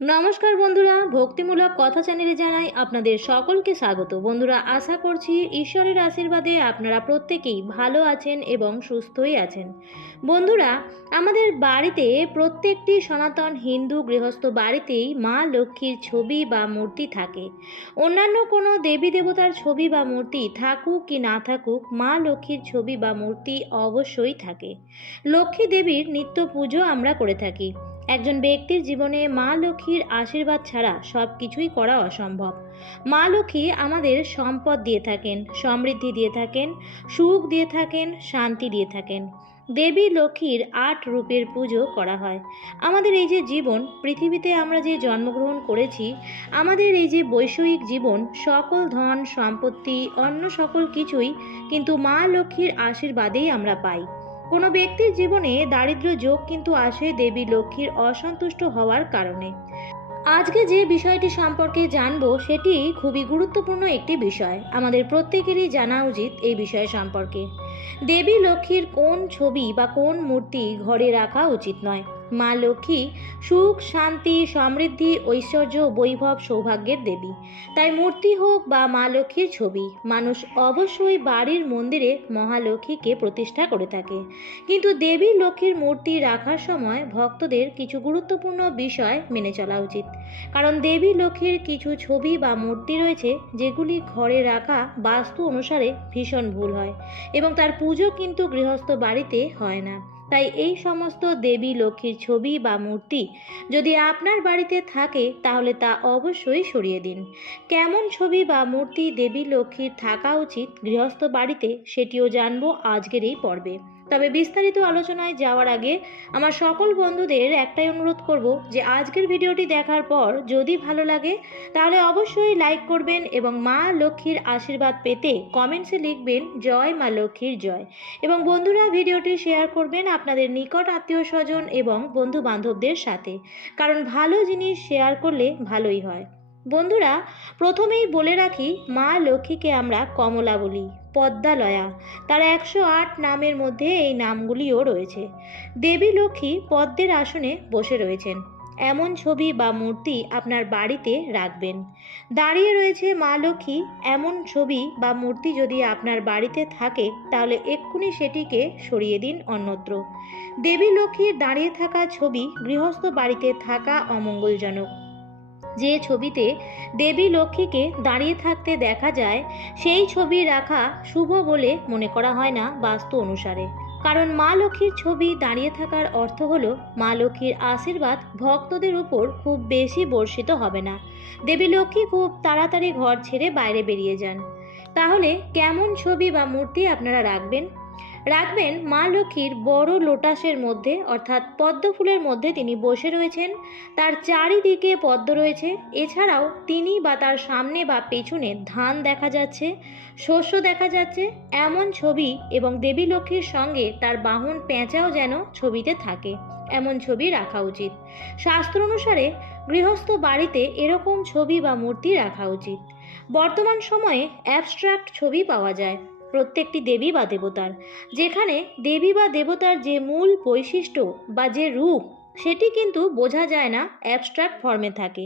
নমস্কার বন্ধুরা, ভক্তিমূলক কথা চ্যানেলে জানাই আপনাদের সকলকে স্বাগত। বন্ধুরা, আশা করছি ঈশ্বরের আশীর্বাদে আপনারা প্রত্যেকেই ভালো আছেন এবং সুস্থই আছেন। বন্ধুরা, আমাদের বাড়িতে প্রত্যেকটি সনাতন হিন্দু গৃহস্থ বাড়িতেই মা লক্ষ্মীর ছবি বা মূর্তি থাকে। অন্যান্য কোনো দেবী দেবতার ছবি বা মূর্তি থাকুক কি না থাকুক, মা লক্ষ্মীর ছবি বা মূর্তি অবশ্যই থাকে। লক্ষ্মী দেবীর নিত্য পুজো আমরা করে থাকি। একজন ব্যক্তির জীবনে মা লক্ষ্মীর আশীর্বাদ ছাড়া সব কিছুই করা অসম্ভব। মা লক্ষ্মী আমাদের সম্পদ দিয়ে থাকেন, সমৃদ্ধি দিয়ে থাকেন, সুখ দিয়ে থাকেন, শান্তি দিয়ে থাকেন। দেবী লক্ষ্মীর ৮ রূপের পুজো করা হয়। আমাদের এই যে জীবন, পৃথিবীতে আমরা যে জন্মগ্রহণ করেছি, আমাদের এই যে বৈষয়িক জীবন, সকল ধন সম্পত্তি অন্য সকল কিছুই কিন্তু মা লক্ষ্মীর আশীর্বাদেই আমরা পাই। কোনো ব্যক্তির জীবনে দারিদ্র্য যোগ কিন্তু আসে দেবী লক্ষ্মীর অসন্তুষ্ট হওয়ার কারণে। আজকে যে বিষয়টি সম্পর্কে জানবো সেটি খুবই গুরুত্বপূর্ণ একটি বিষয়। আমাদের প্রত্যেকেরই জানা উচিত এই বিষয় সম্পর্কে। দেবী লক্ষ্মীর কোন ছবি বা কোন মূর্তি ঘরে রাখা উচিত নয়। মা লক্ষ্মী সুখ, শান্তি, সমৃদ্ধি, ঐশ্বর্য, বৈভব, সৌভাগ্যের দেবী। তাই মূর্তি হোক বা মা লক্ষ্মীর ছবি, মানুষ অবশ্যই বাড়ির মন্দিরে মহালক্ষ্মীকে প্রতিষ্ঠা করে থাকে। কিন্তু দেবী লক্ষ্মীর মূর্তি রাখার সময় ভক্তদের কিছু গুরুত্বপূর্ণ বিষয় মেনে চলা উচিত। কারণ দেবী লক্ষ্মীর কিছু ছবি বা মূর্তি রয়েছে যেগুলি ঘরে রাখা বাস্তু অনুসারে ভীষণ ভুল হয় এবং তার পুজো কিন্তু গৃহস্থ বাড়িতে হয় না। তাই এই সমস্ত দেবী লক্ষ্মীর ছবি বা মূর্তি যদি আপনার বাড়িতে থাকে তাহলে তা অবশ্যই সরিয়ে দিন। কেমন ছবি বা মূর্তি দেবী লক্ষ্মীর থাকা উচিত গৃহস্থ বাড়িতে সেটিও জানবো আজকের এই পর্বে। তবে বিস্তারিত আলোচনায় যাওয়ার আগে আমার সকল বন্ধুদের একটাই অনুরোধ করব যে আজকের ভিডিওটি দেখার পর যদি ভালো লাগে তাহলে অবশ্যই লাইক করবেন এবং মা লক্ষ্মীর আশীর্বাদ পেতে কমেন্টসে লিখবেন জয় মা লক্ষ্মীর জয়। এবং বন্ধুরা, ভিডিওটি শেয়ার করবেন আপনাদের নিকট আত্মীয় স্বজন এবং বন্ধু বান্ধবদের সাথে, কারণ ভালো জিনিস শেয়ার করলে ভালোই হয়। বন্ধুরা, প্রথমেই বলে রাখি, মা লক্ষ্মীকে আমরা কমলা বলি, পদ্মালয়া, তার ১০৮ নামের মধ্যে এই নামগুলিও রয়েছে। দেবী লক্ষ্মী পদ্মের আসনে বসে রয়েছেন এমন ছবি বা মূর্তি আপনার বাড়িতে রাখবেন। দাঁড়িয়ে রয়েছে মা লক্ষ্মী এমন ছবি বা মূর্তি যদি আপনার বাড়িতে থাকে তাহলে এক্ষুনি সেটিকে সরিয়ে দিন অন্যত্র। দেবী লক্ষ্মীর দাঁড়িয়ে থাকা ছবি গৃহস্থ বাড়িতে থাকা অমঙ্গলজনক। যে ছবিতে দেবী লক্ষ্মীকে দাঁড়িয়ে থাকতে দেখা যায় সেই ছবি রাখা শুভ বলে মনে করা হয় না বাস্তু অনুসারে। কারণ মা লক্ষ্মীর ছবি দাঁড়িয়ে থাকার অর্থ হলো মা লক্ষ্মীর আশীর্বাদ ভক্তদের উপর খুব বেশি বর্ষিত হবে না। দেবী লক্ষ্মী খুব তাড়াতাড়ি ঘর ছেড়ে বাইরে বেরিয়ে যান। তাহলে কেমন ছবি বা মূর্তি আপনারা রাখবেন? রাখবেন মা লক্ষ্মীর বড় লোটাসের মধ্যে, অর্থাৎ পদ্ম ফুলের মধ্যে তিনি বসে রয়েছেন, তার চারিদিকে পদ্ম রয়েছে। এছাড়াও তিনি বা তার সামনে বা পেছনে ধান দেখা যাচ্ছে, শস্য দেখা যাচ্ছে এমন ছবি, এবং দেবী লক্ষ্মীর সঙ্গে তার বাহন পেঁচাও যেন ছবিতে থাকে এমন ছবি রাখা উচিত। শাস্ত্র অনুসারে গৃহস্থ বাড়িতে এরকম ছবি বা মূর্তি রাখা উচিত। বর্তমান সময়ে অ্যাবস্ট্রাক্ট ছবি পাওয়া যায় প্রত্যেকটি দেবী বা দেবতার, যেখানে দেবী বা দেবতার যে মূল বৈশিষ্ট্য বা যে রূপ সেটি কিন্তু বোঝা যায় না, অ্যাবস্ট্রাক্ট ফর্মে থাকে।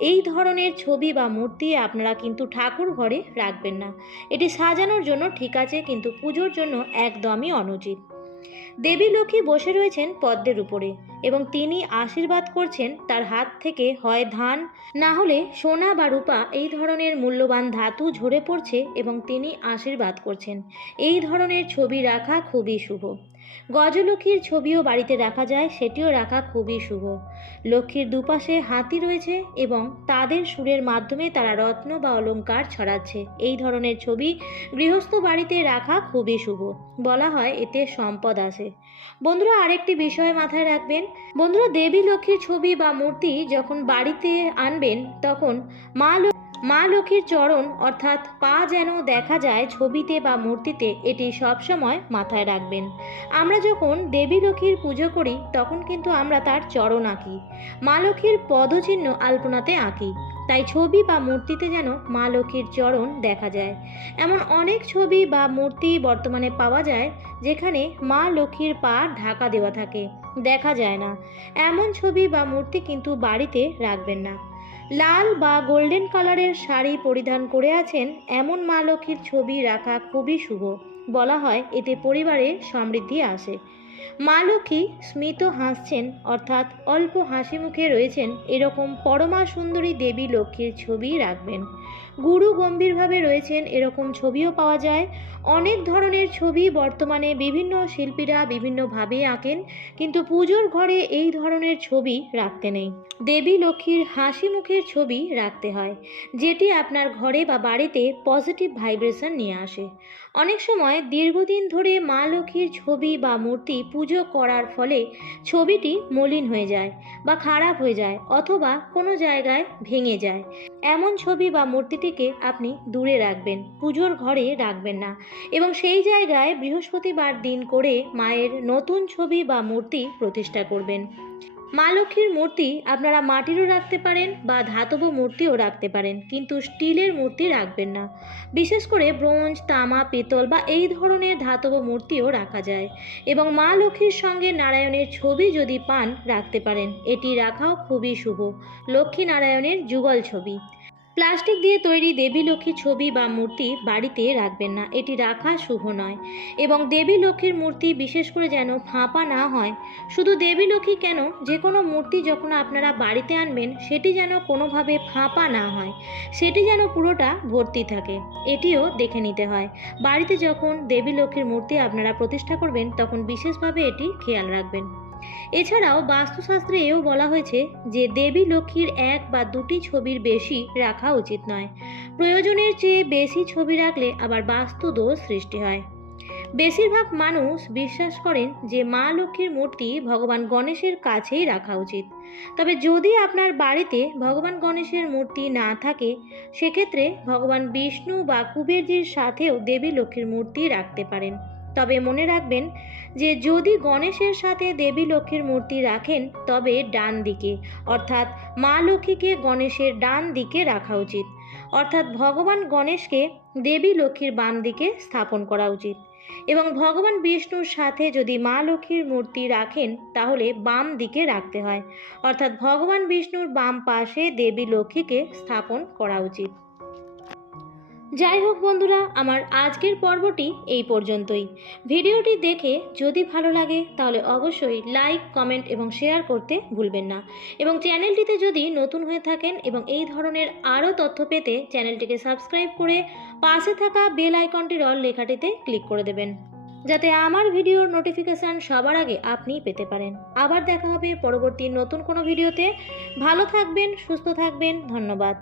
এই ধরনের ছবি বা মূর্তি আপনারা কিন্তু ঠাকুর ঘরে রাখবেন না। এটি সাজানোর জন্য ঠিক আছে, কিন্তু পুজোর জন্য একদমই অনুচিত। দেবী লক্ষ্মী বসে রয়েছেন পদ্মের উপরে এবং তিনি আশীর্বাদ করছেন। তার হাত থেকে হয় ধান, না হলে সোনা বা রূপা এই ধরনের মূল্যবান ধাতু ঝরে পড়ছে এবং তিনি আশীর্বাদ করছেন। এই ধরনের ছবি রাখা খুবই শুভ। গজলক্ষ্মীর ছবিও বাড়িতে রাখা যায়, সেটিও রাখা খুবই শুভ। লক্ষ্মীর দুপাশে হাতি রয়েছে এবং তাদের সুরের মাধ্যমে তারা রত্ন বা অলংকার ছড়াচ্ছে। এই ধরনের ছবি গৃহস্থ বাড়িতে রাখা খুবই শুভ। বলা হয় এতে সম্পদ আসে। বন্ধুরা, আরেকটি বিষয় মাথায় রাখবেন। বন্ধুরা, দেবী লক্ষ্মীর ছবি বা মূর্তি যখন বাড়িতে আনবেন তখন মা লক্ষ্মীর চরণ অর্থাৎ পা যেন দেখা যায় ছবিতে বা মূর্তিতে, এটি সবসময় মাথায় রাখবেন। আমরা যখন দেবী লক্ষ্মীর পুজো করি তখন কিন্তু আমরা তার চরণ আঁকি, মা লক্ষ্মীর পদচিহ্ন আলপনাতে আঁকি। তাই ছবি বা মূর্তিতে যেন মা লক্ষ্মীর চরণ দেখা যায়। এমন অনেক ছবি বা মূর্তি বর্তমানে পাওয়া যায় যেখানে মা লক্ষ্মীর পা ঢাকা দেওয়া থাকে, দেখা যায় না। এমন ছবি বা মূর্তি কিন্তু বাড়িতে রাখবেন না। লাল বা গোল্ডেন কালারের শাড়ি পরিধান করে আছেন এমন মা লক্ষ্মীর ছবি রাখা খুবই শুভ। বলা হয় এতে পরিবারে সমৃদ্ধি আসে। মা লক্ষ্মী স্মিত হাসছেন অর্থাৎ অল্প হাসি মুখে রয়েছেন এরকম পরমা সুন্দরী দেবী লক্ষ্মীর ছবি রাখবেন। গুরু গম্ভীরভাবে রয়েছেন এরকম ছবিও পাওয়া যায়। অনেক ধরনের ছবি বর্তমানে বিভিন্ন শিল্পীরা বিভিন্নভাবে আঁকেন, কিন্তু পুজোর ঘরে এই ধরনের ছবি রাখতে নেই। দেবী লক্ষ্মীর হাসি মুখের ছবি রাখতে হয়, যেটি আপনার ঘরে বা বাড়িতে পজিটিভ ভাইব্রেশন নিয়ে আসে। অনেক সময় দীর্ঘদিন ধরে মা লক্ষ্মীর ছবি বা মূর্তি পুজো করার ফলে ছবিটি মলিন হয়ে যায় বা খারাপ হয়ে যায় অথবা কোনো জায়গায় ভেঙে যায়। এমন ছবি বা মূর্তিটিকে আপনি দূরে রাখবেন, পুজোর ঘরে রাখবেন না, এবং সেই জায়গায় বৃহস্পতিবার দিন করে মায়ের নতুন ছবি বা মূর্তি প্রতিষ্ঠা করবেন। মা লক্ষ্মীর মূর্তি আপনারা মাটিরও রাখতে পারেন বা ধাতব মূর্তিও রাখতে পারেন, কিন্তু স্টিলের মূর্তি রাখবেন না। বিশেষ করে ব্রোঞ্জ, তামা, পিতল বা এই ধরনের ধাতব মূর্তিও রাখা যায়। এবং মা লক্ষ্মীর সঙ্গে নারায়ণের ছবি যদি পান রাখতে পারেন, এটি রাখাও খুবই শুভ। লক্ষ্মী নারায়ণের যুগল ছবি। প্লাস্টিক দিয়ে তৈরি দেবী লক্ষ্মীর ছবি বা মূর্তি বাড়িতে রাখবেন না, এটি রাখা শুভ নয়। এবং দেবী লক্ষ্মীর মূর্তি বিশেষ করে যেন ফাঁপা না হয়। শুধু দেবী লক্ষ্মী কেন, যে কোনো মূর্তি যখন আপনারা বাড়িতে আনবেন সেটি যেন কোনোভাবে ফাঁপা না হয়, সেটি যেন পুরোটা ভর্তি থাকে, এটিও দেখে নিতে হয়। বাড়িতে যখন দেবী লক্ষ্মীর মূর্তি আপনারা প্রতিষ্ঠা করবেন তখন বিশেষভাবে এটি খেয়াল রাখবেন। এছাড়াও বাস্তুশাস্ত্রে এও বলা হয়েছে যে দেবী লক্ষ্মীর এক বা দুটি ছবির বেশি রাখা উচিত নয়। প্রয়োজনের চেয়ে বেশি ছবি রাখলে আবার বাস্তু দোষ সৃষ্টি হয়। বেশিরভাগ মানুষ বিশ্বাস করেন যে মা লক্ষ্মীর মূর্তি ভগবান গণেশের কাছেই রাখা উচিত। তবে যদি আপনার বাড়িতে ভগবান গণেশের মূর্তি না থাকে, সেক্ষেত্রে ভগবান বিষ্ণু বা কুবেরজির সাথেও দেবী লক্ষ্মীর মূর্তি রাখতে পারেন। তবে মনে রাখবেন যে যদি গণেশের সাথে দেবী লক্ষ্মীর মূর্তি রাখেন তবে ডান দিকে, অর্থাৎ মা লক্ষ্মীকে গণেশের ডান দিকে রাখা উচিত, অর্থাৎ ভগবান গণেশকে দেবী লক্ষ্মীর বাম দিকে স্থাপন করা উচিত। এবং ভগবান বিষ্ণুর সাথে যদি মা লক্ষ্মীর মূর্তি রাখেন তাহলে বাম দিকে রাখতে হয়, অর্থাৎ ভগবান বিষ্ণুর বাম পাশে দেবী লক্ষ্মীকে স্থাপন করা উচিত। যাই হোক বন্ধুরা, আমার আজকের পর্বটি এই পর্যন্তই। ভিডিওটি দেখে যদি ভালো লাগে তাহলে অবশ্যই লাইক, কমেন্ট এবং শেয়ার করতে ভুলবেন না। এবং চ্যানেলটিতে যদি নতুন হয়ে থাকেন এবং এই ধরনের আরও তথ্য পেতে চ্যানেলটিকে সাবস্ক্রাইব করে পাশে থাকা বেল আইকনটির অল লেখাটিতে ক্লিক করে দেবেন, যাতে আমার ভিডিওর নোটিফিকেশান সবার আগে আপনি পেতে পারেন। আবার দেখা হবে পরবর্তী নতুন কোনো ভিডিওতে। ভালো থাকবেন, সুস্থ থাকবেন, ধন্যবাদ।